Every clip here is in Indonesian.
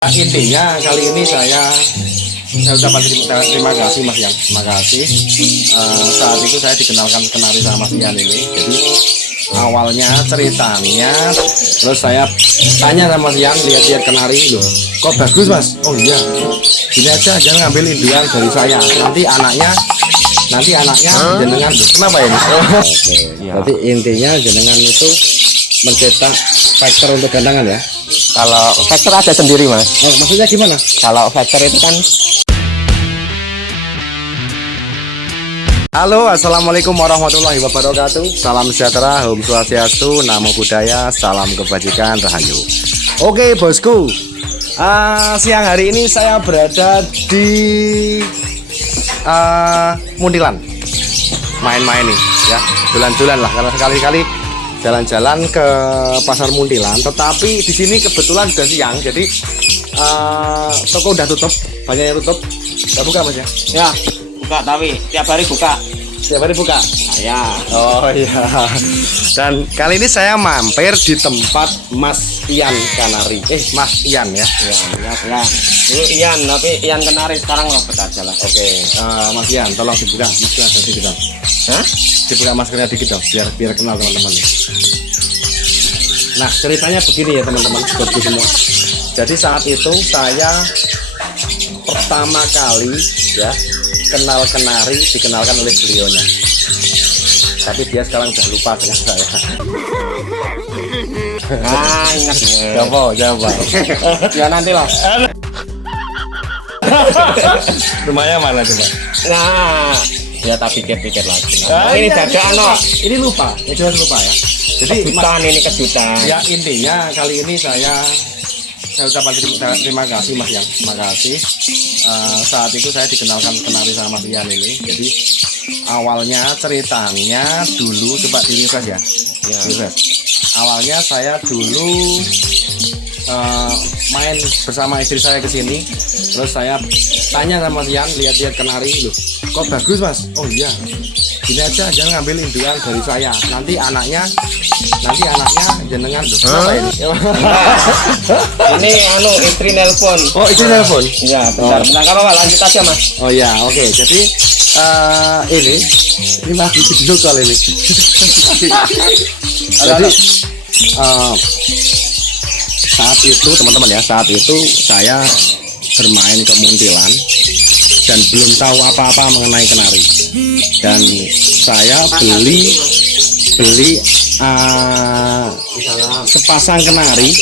Intinya kali ini saya ucapkan terima kasih Mas Yan, terima kasih. Saat itu saya dikenalkan kenari sama Mas Yan ini. Jadi awalnya ceritanya, terus saya tanya sama Mas Yan, lihat-lihat kenari loh, kok bagus Mas? Oh iya, gini aja, jangan ngambil induan dari saya. Nanti anaknya jenengan loh. Kenapa ini? Oke, ya. Berarti intinya jenengan itu mencetak faktor untuk gantangan ya? Kalau factor ada sendiri Mas. Maksudnya gimana? Kalau factor itu kan. Halo, assalamualaikum warahmatullahi wabarakatuh. Salam sejahtera, Om Swastiastu, Namo Buddhaya, salam kebajikan, rahayu. Oke bosku, siang hari ini saya berada di Muntilan, main-main nih ya, jalan-jalan lah, karena sekali-kali jalan-jalan ke pasar Muntilan. Tetapi di sini kebetulan sudah siang, jadi toko udah tutup, banyak yang tutup. Udah buka Mas ya? Ya, buka tapi tiap hari buka. Tiap hari buka? Ya. Oh iya. Dan kali ini saya mampir di tempat Mas Ian Kanari. Mas Ian ya? Ya. Dulu Ian, tapi Ian Kanari sekarang lopet aja lah. Oke, Mas Ian, tolong dibuka maskernya dikit dong. Hah? Dibuka maskernya dikit dong, biar kenal teman-teman. Nah, ceritanya begini ya teman-teman, buatku semua. Jadi saat itu saya pertama kali ya kenal kenari dikenalkan oleh beliaunya. Tapi dia sekarang udah lupa dengan saya. Ingat. Coba. Ya nanti lah. Rumahnya mana coba? Nah, ya tak pikir-pikir lagi. Ini Ini dadaan loh. Ini lupa, ya jelas lupa ya. Jadi Kejutan ini kejutan. ya intinya kali ini saya ucapkan terima kasih Mas Yan, terima kasih. Saat itu saya dikenalkan kenari sama Mas Yan ini. Jadi awalnya ceritanya dulu, coba di-refresh ya. Awalnya saya dulu main bersama istri saya ke sini, terus saya tanya sama Mas Yan, lihat-lihat kenari loh, kok bagus Mas? Oh iya, gini aja, jangan ngambil induan dari saya. Nanti anaknya jenengan loh. Kenapa ini? Ini istri nelpon. Oh, istri nelpon? Iya, bentar. Kalau lanjut aja Mas. Oh ya, oke. Jadi ini lagi video call ini. Jadi saat itu teman-teman ya, saat itu saya bermain ke Muntilan dan belum tahu apa-apa mengenai kenari. Dan saya beli sepasang kenari,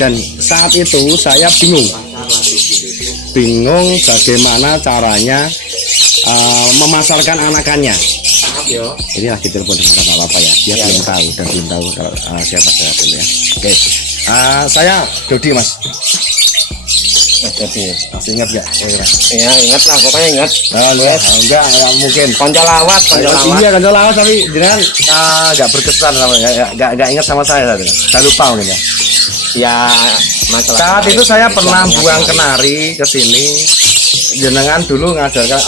dan saat itu saya bingung bagaimana caranya memasarkan anakannya. Ini lagi telepon dengan apa ya, dia belum tahu dan belum tahu siapa saya dulu ya. Oke, saya Dodi Mas. Jadi Masih ingat gak? ya ingat lah, pokoknya ingat. Enggak mungkin. Konco lawat. Iya, konco lawat, tapi jangan nggak berkesan sama, nggak ingat sama saya lupa mungkin ya. Ya masalah. Saat itu saya pernah buang kenari ke sini. Jenengan dulu ngajarkan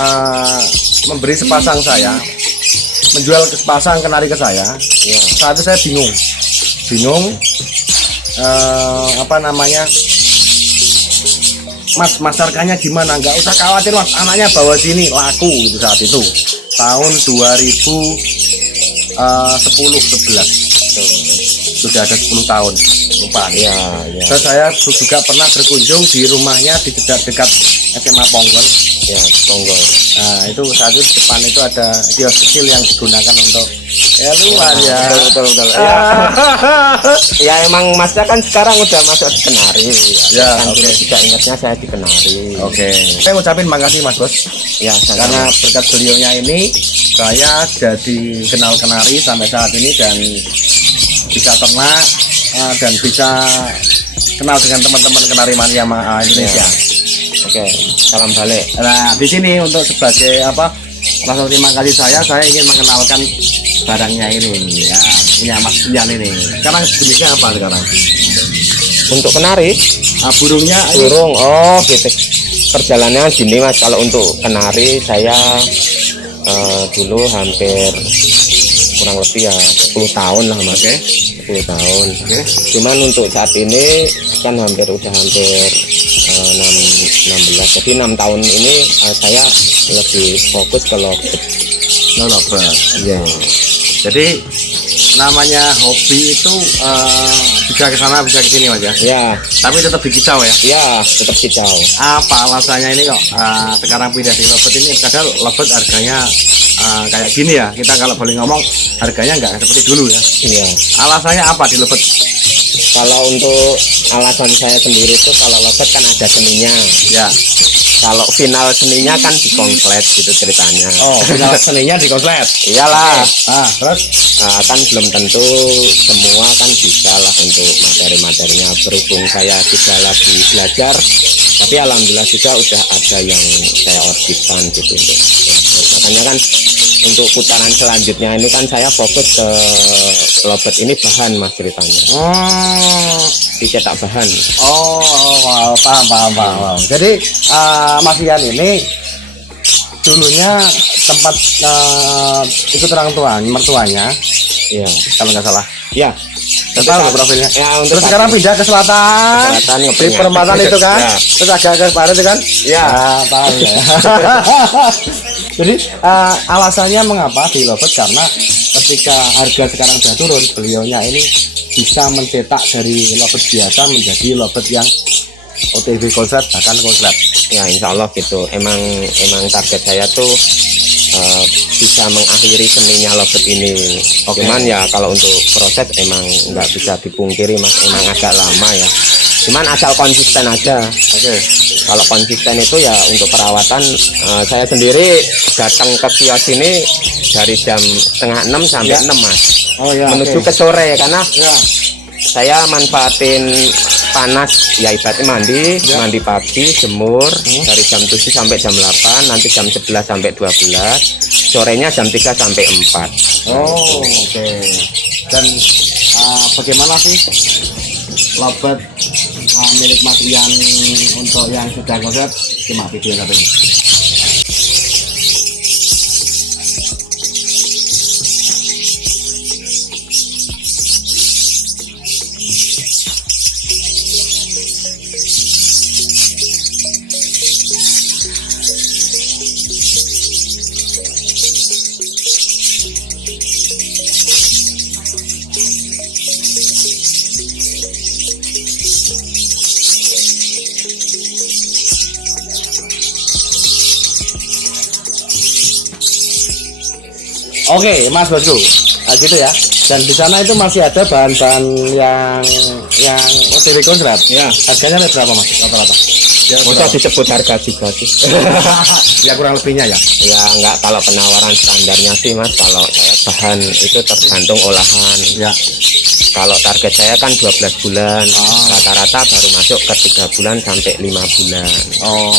memberi sepasang saya, menjual sepasang kenari ke saya. Ya. Saat itu saya bingung apa namanya, Mas, masarkannya gimana? Nggak usah khawatir Mas, anaknya bawa sini, laku gitu saat itu. Tahun 2010-11 sudah ada 10 tahun, lupa. Ya. Terus saya juga pernah berkunjung di rumahnya di dekat SMA Ponggol. Ya, Ponggol. Nah itu saat itu depan itu ada kios kecil yang digunakan untuk luar ya. Betul. Ya emang Masnya kan sekarang udah masuk di kenari. Ya, kan oke. Tidak ingatnya saya di kenari. Oke. Saya ngucapin makasih Mas Bos. Ya, Karena berkat beliaunya ini saya jadi kenal kenari sampai saat ini, dan bisa ternak dan bisa kenal dengan teman-teman kenari mania Indonesia. Oke, salam balik. Nah di sini untuk sebagai rasa terima kasih saya ingin mengenalkan barangnya ini ya, punya Mas Ian ini. Sekarang jenisnya apa sekarang? Untuk kenari, Burungnya burung. Oh gitu. Perjalanannya gini Mas, kalau untuk kenari saya dulu hampir kurang lebih ya 10 tahun lah mas. Oke. 10 tahun. Oke. Cuman untuk saat ini kan udah hampir 16. Jadi 6 tahun ini saya lebih fokus ke lobet. Lobet. Ya. Jadi namanya hobi itu bisa ke sana bisa ke sini mas ya. Ya, Tapi tetap di kicau ya. ya tetap kicau. Apa alasannya ini kok sekarang pindah di lobet ini? Padahal lobet harganya kayak gini ya. Kita kalau boleh ngomong harganya nggak seperti dulu ya. Iya. Alasannya apa di lobet? Kalau untuk alasan saya sendiri itu kalau lobet kan ada seninya. Ya. Kalau final seninya kan di konslet gitu ceritanya. Oh, final seninya di konslet. Iyalah. Terus? Kan belum tentu semua kan bisa lah untuk materi-materinya, berhubung saya juga lagi belajar, tapi alhamdulillah juga udah ada yang saya orbitkan gitu untuk makanya kan untuk putaran selanjutnya ini kan saya fokus ke lobet ini bahan mas ceritanya, dicetak bahan. Oh, paham. Jadi Mas Ian ini dulunya tempat ikut orang tua, mertuanya, Iya, kalau nggak salah. ya. Tahu profilnya. Ya, untuk Terus sekarang pindah ke selatan, Selatan, di ngeprint ya. perempatan itu kan. Ya. Terus agak ke barat itu kan. Ya. Tahu ya. Jadi alasannya mengapa di lobet karena ketika harga sekarang sudah turun, beliaunya ini bisa mencetak dari lobet biasa menjadi lobet yang OTW konslet bahkan konslet. Ya insya Allah gitu. Emang target saya tuh bisa mengakhiri seninya lobet ini. Oke. Cuman ya kalau untuk proses emang nggak bisa dipungkiri mas, emang agak lama ya. Cuman asal konsisten aja. Oke. Kalau konsisten itu ya untuk perawatan saya sendiri datang ke kios ini dari jam 5:30 sampai Ya. 6 mas. Oh ya. Menuju oke. ke sore karena Ya. saya manfaatin panas ya ibaratnya mandi Ya. mandi pagi jemur dari jam 7 sampai jam 8, nanti jam 11 sampai 12, sorenya jam 3 sampai 4. Oh, oke. Dan bagaimana sih lobet milik Mas Ian untuk yang sudah konslet? Simak video satu ini. Oke, Mas Bosku, gitu ya. Dan di sana itu masih ada bahan-bahan yang OTW konslet. Ya. Harganya berapa Mas? Rata-rata? Ya, Masa disebut harga juga sih? ya kurang lebihnya ya. Ya enggak, kalau penawaran standarnya sih mas, kalau saya bahan itu tergantung olahan. Ya. Kalau target saya kan 12 bulan, Ah. rata-rata baru masuk ke 3 bulan sampai 5 bulan. Oh,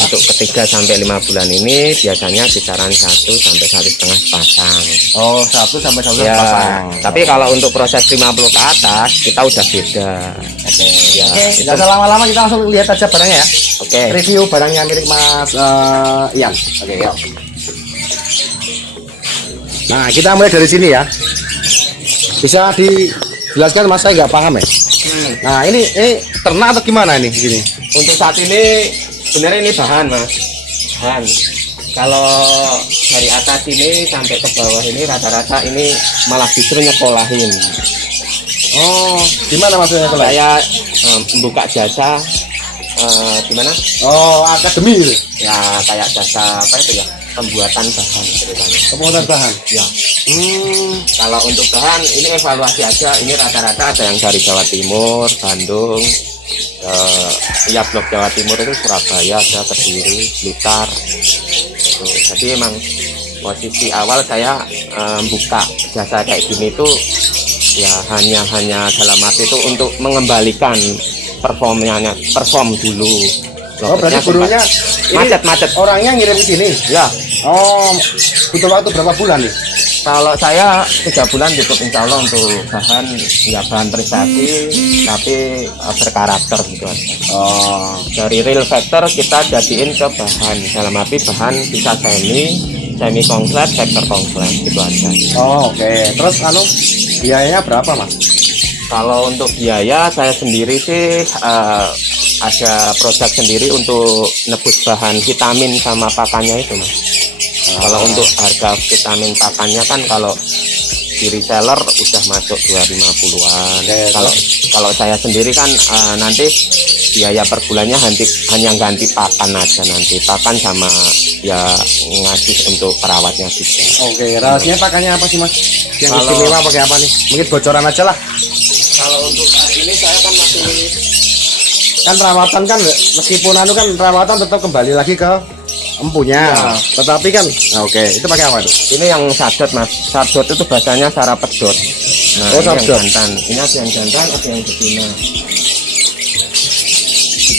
Untuk ketiga sampai 5 bulan ini biasanya kisaran 1 sampai 1,5 pasang. oh 1 sampai 1 Ya, pasang. tapi kalau untuk proses 50 ke atas kita udah beda. Oke. Ya, Oke, itu- nggak usah lama-lama, kita langsung lihat aja barangnya ya. Oke. Review barangnya milik Mas Ian. Oke, yuk. Nah, kita mulai dari sini ya. Bisa dijelaskan Mas, saya nggak paham ya. Nah, ini ternak atau gimana ini gini? Untuk saat ini sebenarnya ini bahan mas, bahan. Kalau dari atas ini sampai ke bawah ini rata-rata ini malah justru nyekolahin. Oh, gimana maksudnya kalau Saya membuka jasa gimana? Oh, akademi gitu. Ya kayak jasa apa itu ya? Pembuatan bahan ceritanya. Pembuatan bahan. Ya. Hmm. Kalau untuk bahan ini evaluasi aja. Ini rata-rata ada yang dari Jawa Timur, Bandung, ya blok Jawa Timur itu Surabaya, ada Kediri, Blitar. Tuh, jadi emang posisi awal saya buka jasa kayak gini tuh ya hanya dalam arti itu untuk mengembalikan perform dulu. Oh, berarti Lobetnya burunya sempat macet. Orangnya ngirim ke sini. Ya, Oh, butuh waktu berapa bulan nih? kalau saya 3 bulan cukup insya Allah untuk bahan ya bahan prestasi tapi berkarakter gitu aja. Oh, Dari real factor kita jadiin ke bahan dalam arti bahan bisa semi semi konslet, sektor konslet itu aja. Oh, oke. Terus biayanya berapa, Mas? Kalau untuk biaya saya sendiri sih ada produk sendiri untuk nebus bahan vitamin sama pakannya itu, Mas. Kalau untuk harga vitamin pakannya kan kalau di reseller udah masuk 250-an. Kalau saya sendiri kan nanti biaya per bulannya hanya ganti pakan aja, nanti pakan sama ya ngasih untuk perawatnya juga. Oke, rahasianya pakannya apa sih, Mas? Yang Kalau- istimewa pakai apa nih? Mungkin bocoran aja lah. Kalau untuk saat ini saya kan masih Kan perawatan kan meskipun kan perawatan tetap kembali lagi ke empunya. Ya. Tetapi kan oke, itu pakai apa tuh? ini yang sadot, Mas. Sadot itu bahasanya sarap pedot. Nah, Oh, ini yang sadot. jantan. Ini ada yang jantan, ada yang betina.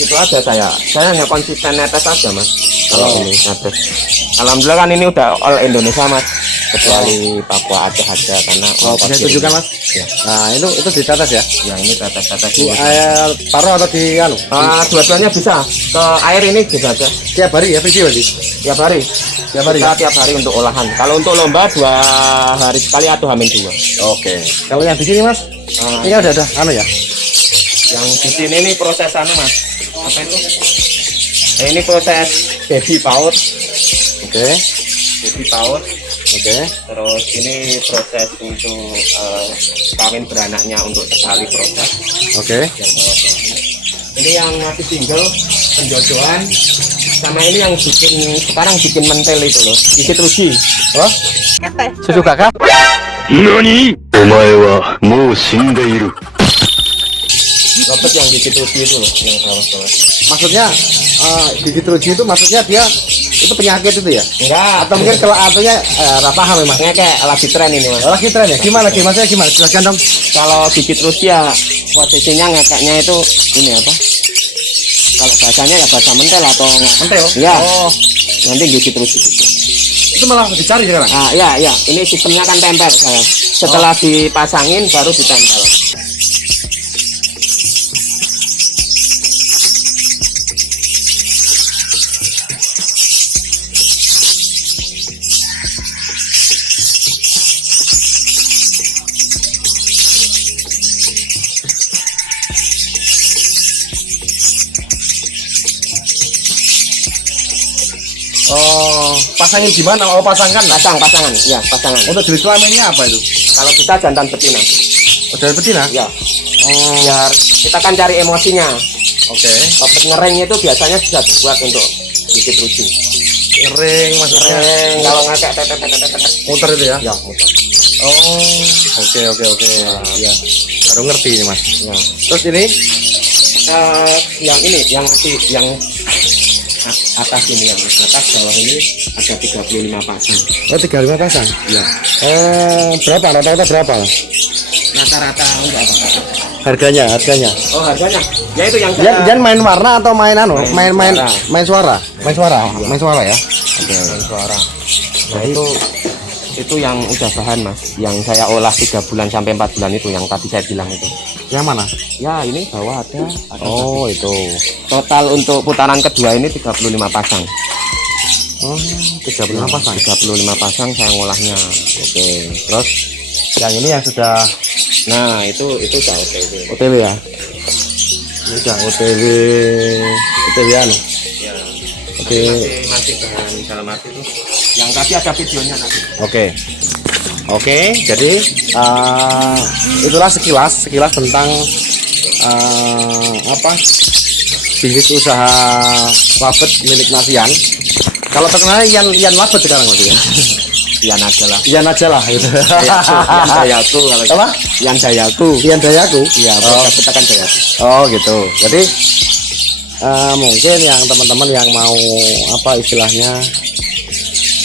Itu aja saya hanya konsisten netes aja, Mas. Kalau Oh. ini netes. Alhamdulillah kan ini udah all Indonesia, Mas. Kecuali Papua Aceh aja karena Oh, bisa ongkos tunjukkan, ini. Mas? Ya. Nah, itu ditetes ya. Ya ini tetes-tetes Di dulu. air paruh atau di Dua-duanya bisa. Ke air ini bisa aja. tiap hari ya, video berarti. Tiap hari. Tiap hari Kita ya? tiap hari untuk olahan. Kalau untuk lomba 2 hari sekali atau hamin 2. Oke. Kalau yang di sini, Mas? Ah. Ini ada ya? Yang di sini nih proses Mas. Apa itu? Nah, ini proses baby paut. Oke. Baby paut. Oke. Terus ini proses untuk kawin beranaknya untuk sekali proses. Oke. Yang bawah-bawahnya. Ini yang masih single penjodohan. Sama ini yang sekarang bikin mentel itu loh. Gigit rugi. Oh? Susu kakak? 何お前はもう死んでいる。 Robert yang gigit rugi itu loh, yang bawah-bawah. Maksudnya gigit ruji itu maksudnya dia itu penyakit itu ya? Enggak, Atau mungkin kalau artinya paham ya, Mas? makanya kayak lagi tren ini, Mas. Lagi tren ya? Gimana? Maksudnya gimana? Jelaskan dong. Kalau gigit rugi ya posisinya ngekeknya itu ini apa? Kalau bahasanya ya bahasa mentel atau Mentel? Iya. Oh, Nanti gigit rugi. itu malah dicari sekarang. Ah, iya. Ini sistemnya kan tempel saya. Setelah dipasangin baru ditempel. Oh, pasangin gimana? Oh, pasangkan lah. Pasangan, ya pasangan. Untuk jenis kelaminnya apa itu? Kalau kita jantan betina, Oh, dari betina? ya. Oh, Biar kita kan cari emosinya. oke. Robert ngereng itu biasanya bisa dibuat untuk gigit rugi. Kering maksudnya. Ngereng kalau ngakak tetet. Muter itu ya? Ya, muter. Oh, oke. Ya, baru ngerti ini, Mas. Ya. Terus ini? Yang ini yang masih yang atas ini, yang atas bawah ini ada 35 pasang. Oh, 35 pasang. Ya. Berapa? Rata-rata berapa? Rata-rata untuk apa? Harganya. Oh, harganya. Ya itu yang Jangan main warna atau main main suara. Main suara ya. Main suara. Nah, itu yang udah bahan, Mas. Yang saya olah 3 bulan sampai 4 bulan itu yang tadi saya bilang itu. Yang mana? Ya, ini bawah ada. Oh, itu. Total untuk putaran kedua ini 35 pasang. Oh, 35 pasang. 35 pasang saya ngolahnya. Oke. Terus yang ini yang sudah Nah, itu jauh itu. OTW ya? Ini sudah OTW anu. Ya. Oke. Masih bahan dalam arti itu. Yang tadi ada videonya nanti. Oke, jadi itulah sekilas tentang bisnis usaha labet milik Mas Ian. Kalau terkenal Ian labet sekarang Mas ya. Ian aja lah. Ian aja lah gitu. Ian Dayaku kalau Apa? Ian Dayaku. Ian Dayaku. Iya, kita kan Dayaku. Oh gitu. Jadi mungkin yang teman-teman yang mau apa istilahnya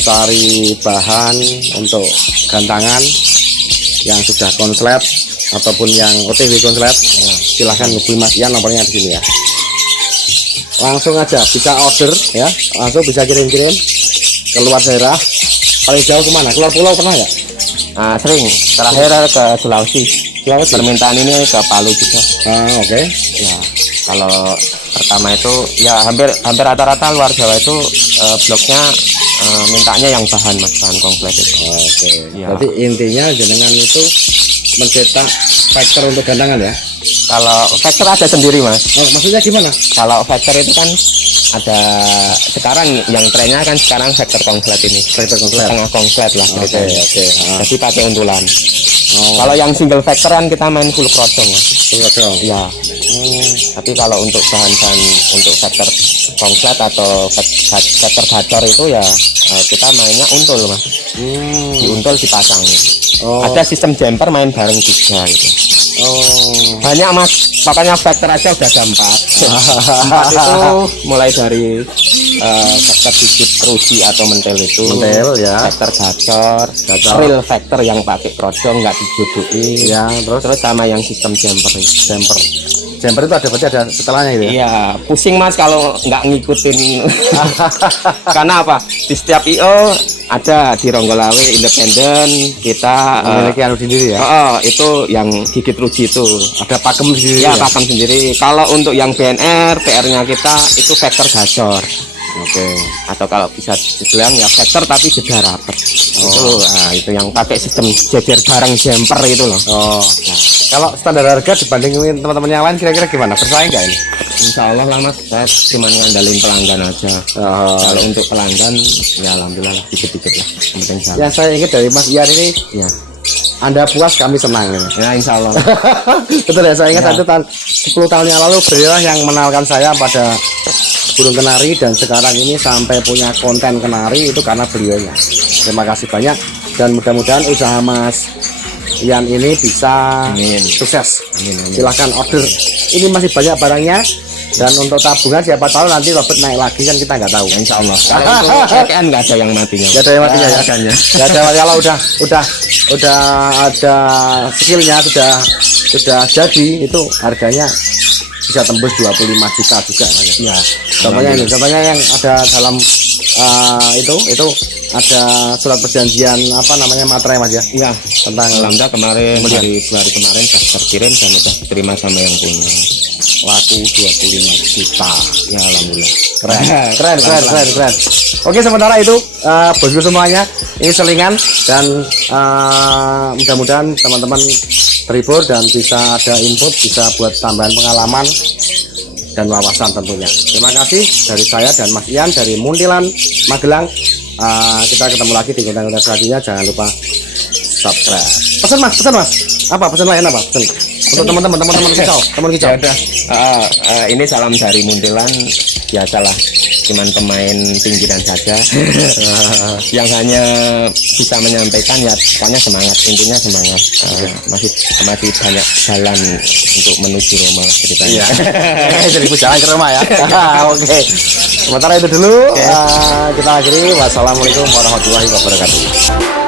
cari bahan untuk gantangan yang sudah konslet ataupun yang OTW konslet, silahkan hubungi Mas Ian, nomornya di sini ya. Langsung aja bisa order ya, langsung bisa kirim-kirim ke luar daerah. Paling jauh kemana? Keluar pulau pernah nggak? Nah, sering. Terakhir ke Sulawesi. Permintaan ini ke Palu juga. Oke. Ya, kalau pertama itu ya hampir rata-rata luar Jawa itu bloknya mintanya yang bahan mas, bahan komplit itu. Oke. Iya. Berarti intinya jenengan itu mencetak vektor untuk gantangan ya? Kalau vektor ada sendiri mas. Oh, maksudnya gimana? Kalau vektor itu kan ada sekarang yang trennya kan sekarang vektor komplit ini. Vektor komplit. Setengah komplit lah Oke, ceritanya. oke. Jadi pakai untulan. Oh, Kalau yang single vektor kan kita main full krodong mas. sudah dong. Ya. Tapi kalau untuk bahan-bahan untuk vektor komplit atau vektor gacor itu ya kita mainnya untul mas. Di untul dipasang. Oh. Ada sistem jumper main bareng juga gitu. Oh. Banyak mas, makanya vektor aja udah ada 4. 4 itu mulai dari vektor digit teruji atau mentel itu, Mentel, ya. vektor gacor, real vektor yang pakai krodong nggak dijodohin, Ya, terus sama yang sistem jumper itu. jumper. Jumper itu ada berarti ada setelahnya gitu ya? Iya, pusing mas kalau nggak ngikutin. Karena apa? Di setiap IO ada di Ronggolawe independen kita Memiliki anu sendiri ya? itu yang gigit ruji itu. Ada pakem sendiri Ya, ya? pakem sendiri. Kalau untuk yang BNR, PR-nya kita itu vektor gacor. Oke. Atau kalau bisa dibilang ya vektor tapi jeda rapet. Itu yang pakai sistem jejer bareng jumper itu loh. Oh. Nah, kalau standar harga dibandingin teman-teman yang lain kira-kira gimana? Bersaing nggak ini? Insya Allah lah mas, saya cuma ngandalin pelanggan aja. Oh. Kalau untuk pelanggan ya alhamdulillah lah, dikit-dikit lah. Yang penting jalan. Yang saya ingat dari Mas Ian ini, Ya. Anda puas kami senang. Ini. Ya insya Allah. Betul ya, saya ingat Ya. satu tahun 10 tahun yang lalu beliau yang mengenalkan saya pada burung kenari, dan sekarang ini sampai punya konten kenari itu karena beliaunya. Terima kasih banyak, dan mudah-mudahan usaha Mas Ian ini bisa Amin. sukses. Amin, amin. Silahkan order. Ini masih banyak barangnya, dan untuk tabungan siapa tahu nanti Robert naik lagi kan kita nggak tahu. Insya Allah. Kalau untuk KKN nggak ada yang matinya. Nggak ada yang matinya ya? Adanya. Ya ada, kalau udah ada skillnya, sudah jadi, itu harganya bisa tembus 25 juta juga. Ya. Contohnya yang ada dalam itu ada surat perjanjian apa namanya, materai Mas ya, Ya. tentang Alhamdulillah kemarin dari 2 hari kemarin pas terkirim dan udah diterima sama yang punya. laku 25 juta. Ya alhamdulillah. Keren. Oke, sementara itu bosku semuanya, ini selingan, dan mudah-mudahan teman-teman terhibur dan bisa ada input, bisa buat tambahan pengalaman dan wawasan tentunya. Terima kasih dari saya dan Mas Ian dari Muntilan, Magelang. Kita ketemu lagi di konten-konten selanjutnya. Jangan lupa subscribe. Pesan mas, apa pesan lain, apa pesan untuk teman-teman kicau, teman kicau? Ya udah, ini salam dari Muntilan, biasalah, cuman pemain pinggiran saja. Yang hanya bisa menyampaikan ya pokoknya semangat, intinya semangat. Masih banyak jalan untuk menuju Roma ceritanya. Jadi jalan ke rumah ya. Oke. Sementara itu dulu, kita akhiri. Wassalamualaikum warahmatullahi wabarakatuh.